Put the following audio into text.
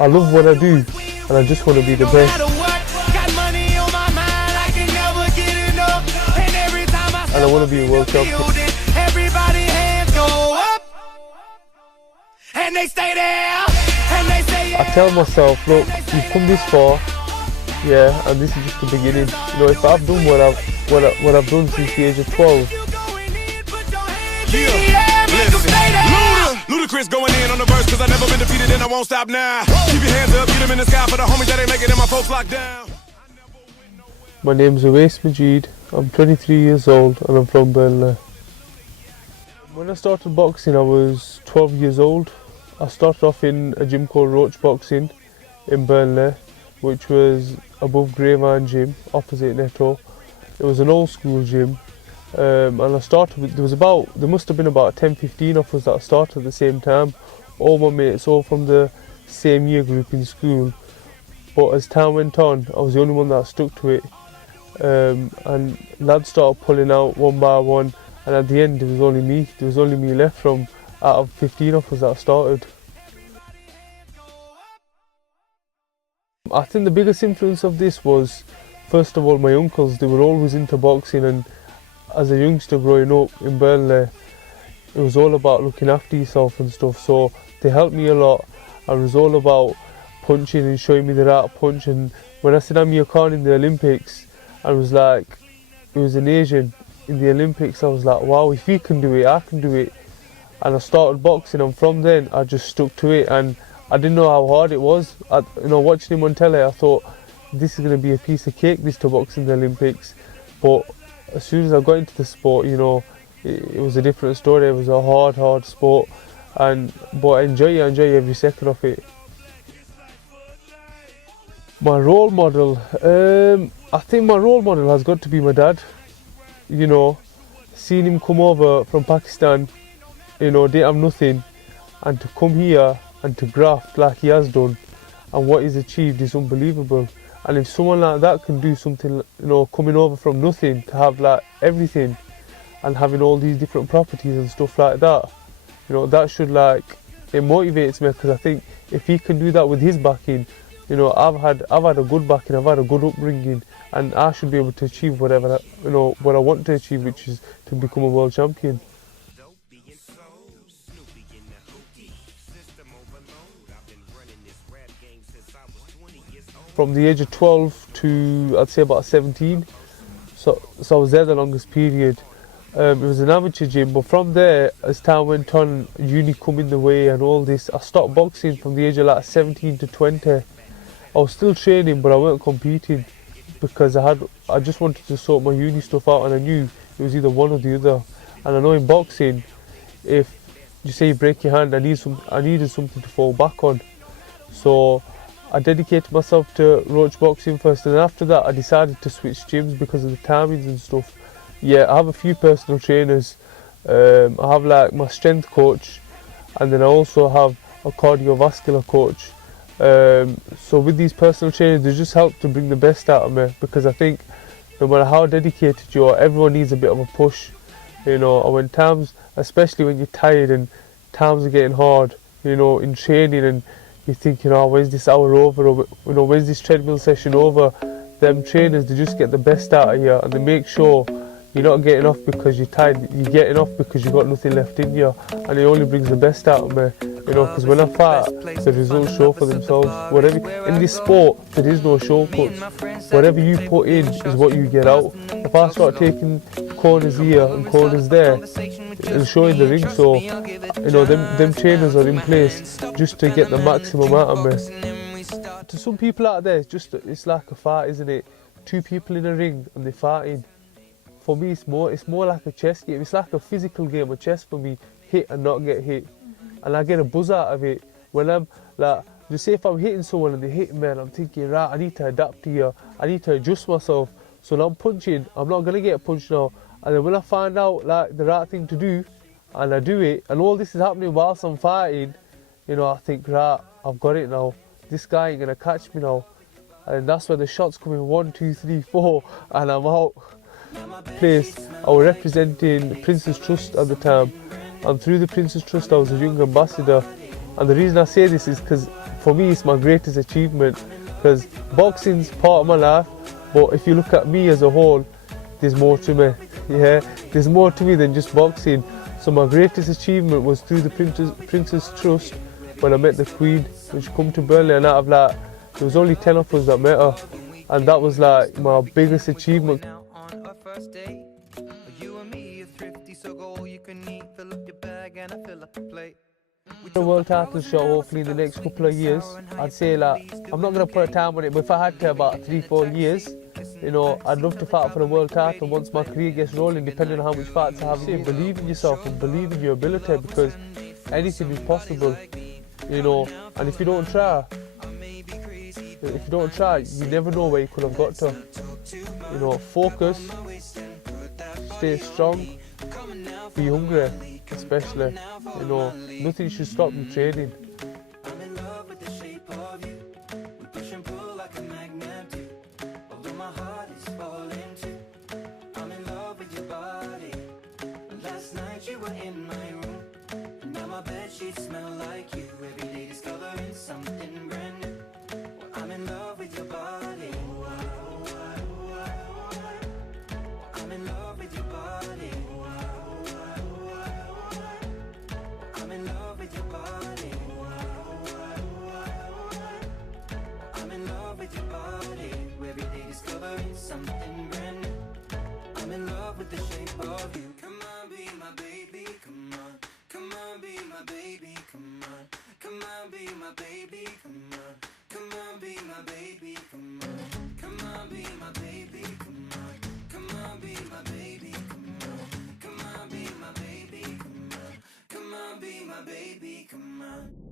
I love what I do, and I just want to be the best. And I want to be a world champion. Everybody hands go up, and they stay there, and they say I tell myself, look, you've come this far, yeah, and this is just the beginning. You know, if I've done what I've done since the age of 12. Ludacris going in on the verse, cause I never been defeated and I won't stop now. Keep your hands up, get them in the sky for the homies that ain't making it and my folks locked down. My name's Uwais Majeed, I'm 23 years old and I'm from Burnley. When I started boxing I was 12 years old. I started off in a gym called Roach Boxing in Burnley, which was above Greyvine Gym, opposite Netto. It was an old school gym. And I started with, there must have been about 10-15 of us that started at the same time. All my mates, all from the same year group in school. But as time went on, I was the only one that stuck to it. And lads started pulling out one by one, and at the end there was only me left from out of 15 of us that started. I think the biggest influence of this was, first of all, my uncles. They were always into boxing, and as a youngster growing up in Burnley, it was all about looking after yourself and stuff, so they helped me a lot. And it was all about punching and showing me the right punch. And when I said Amir Khan in the Olympics, I was like, it was an Asian in the Olympics, I was like, wow, if he can do it, I can do it. And I started boxing, and from then I just stuck to it, and I didn't know how hard it was. Watching him on telly, I thought, this is going to be a piece of cake, this to box in the Olympics. But as soon as I got into the sport, you know, it was a different story. It was a hard sport, but I enjoy every second of it. My role model, I think my role model has got to be my dad. You know, seeing him come over from Pakistan, you know, didn't have nothing, and to come here and to graft like he has done, and what he's achieved is unbelievable. And if someone like that can do something, you know, coming over from nothing to have like everything and having all these different properties and stuff like that, you know, that should, like, it motivates me, because I think if he can do that with his backing, you know, I've had a good backing, I've had a good upbringing, and I should be able to achieve whatever, you know, what I want to achieve, which is to become a world champion. From the age of 12 to, I'd say, about 17, so I was there the longest period. It was an amateur gym, but from there, as time went on, uni come in the way and all this, I stopped boxing from the age of like 17 to 20. I was still training, but I weren't competing, because I just wanted to sort my uni stuff out, and I knew it was either one or the other. And I know in boxing, if you say you break your hand, I needed something to fall back on. So I dedicated myself to Roach Boxing first, and after that I decided to switch gyms because of the timings and stuff. Yeah, I have a few personal trainers. I have like my strength coach, and then I also have a cardiovascular coach. So with these personal trainers, they just help to bring the best out of me, because I think no matter how dedicated you are, everyone needs a bit of a push. You know, and when times, especially when you're tired and times are getting hard, you know, in training, and you're thinking, oh, when's this hour over, or, you know, when's this treadmill session over? Them trainers, they just get the best out of you, and they make sure you're not getting off because you're tired, you're getting off because you've got nothing left in you, and it only brings the best out of me, you know, because when I fight, the results show for themselves. Whatever, in this sport, there is no shortcuts. Whatever you put in is what you get out. If I start taking corners here and corners there, it'll show in the ring, so, you know, them trainers are in place just to get the maximum out of me. To some people out there, it's like a fight, isn't it? Two people in a ring and they're fighting. For me, it's more like a chess game. It's like a physical game of chess for me, hit and not get hit. And I get a buzz out of it. When I'm like, just say if I'm hitting someone and they're hitting me, and I'm thinking, right, I need to adapt here, I need to adjust myself. So when I'm punching, I'm not gonna get punched now. And then when I find out like the right thing to do, and I do it, and all this is happening whilst I'm fighting, you know, I think, right, I've got it now. This guy ain't gonna catch me now. And that's where the shots come in, 1, 2, 3, 4, and I'm out. Place, I was representing Prince's Trust at the time, and through the Prince's Trust I was a young ambassador. And the reason I say this is because for me, it's my greatest achievement because boxing's part of my life. But if you look at me as a whole, there's more to me. Yeah, there's more to me than just boxing. So my greatest achievement was through the Princess Trust when I met the Queen, when she come to Burnley, and out of like, there was only 10 of us that met her, and that was like my biggest achievement. The world title shot hopefully in the next couple of years. I'd say like, I'm not going to put a time on it, but if I had to, about 3-4 years, you know, I'd love to fight for the world title once my career gets rolling, depending on how much fights I have. Say, believe in yourself and believe in your ability, because anything is possible, you know, and if you don't try, you never know where you could have got to. You know, focus, stay strong, be hungry, especially. You know, nothing should stop you training. I'm in love with the shape of you. We push and pull like a magnet do. Although my heart is falling too. I'm in love with your body. Last night you were in my room, and now my bedsheets smell like you. Every day discovering something brand new. Well, I'm in love with your body. I'm in love with your body. I'm in love with your body. I'm in love with your body. Every day discovering something brand new. I'm in love with the shape of you. Come on, be my baby, come on. Come on, be my baby, come on. Come on, be my baby, come on. Come on, be my baby, come on. Come on, be my baby, come on. Come on, be my baby, come on. Come on, be my baby, come on. Come on, be my baby, come on.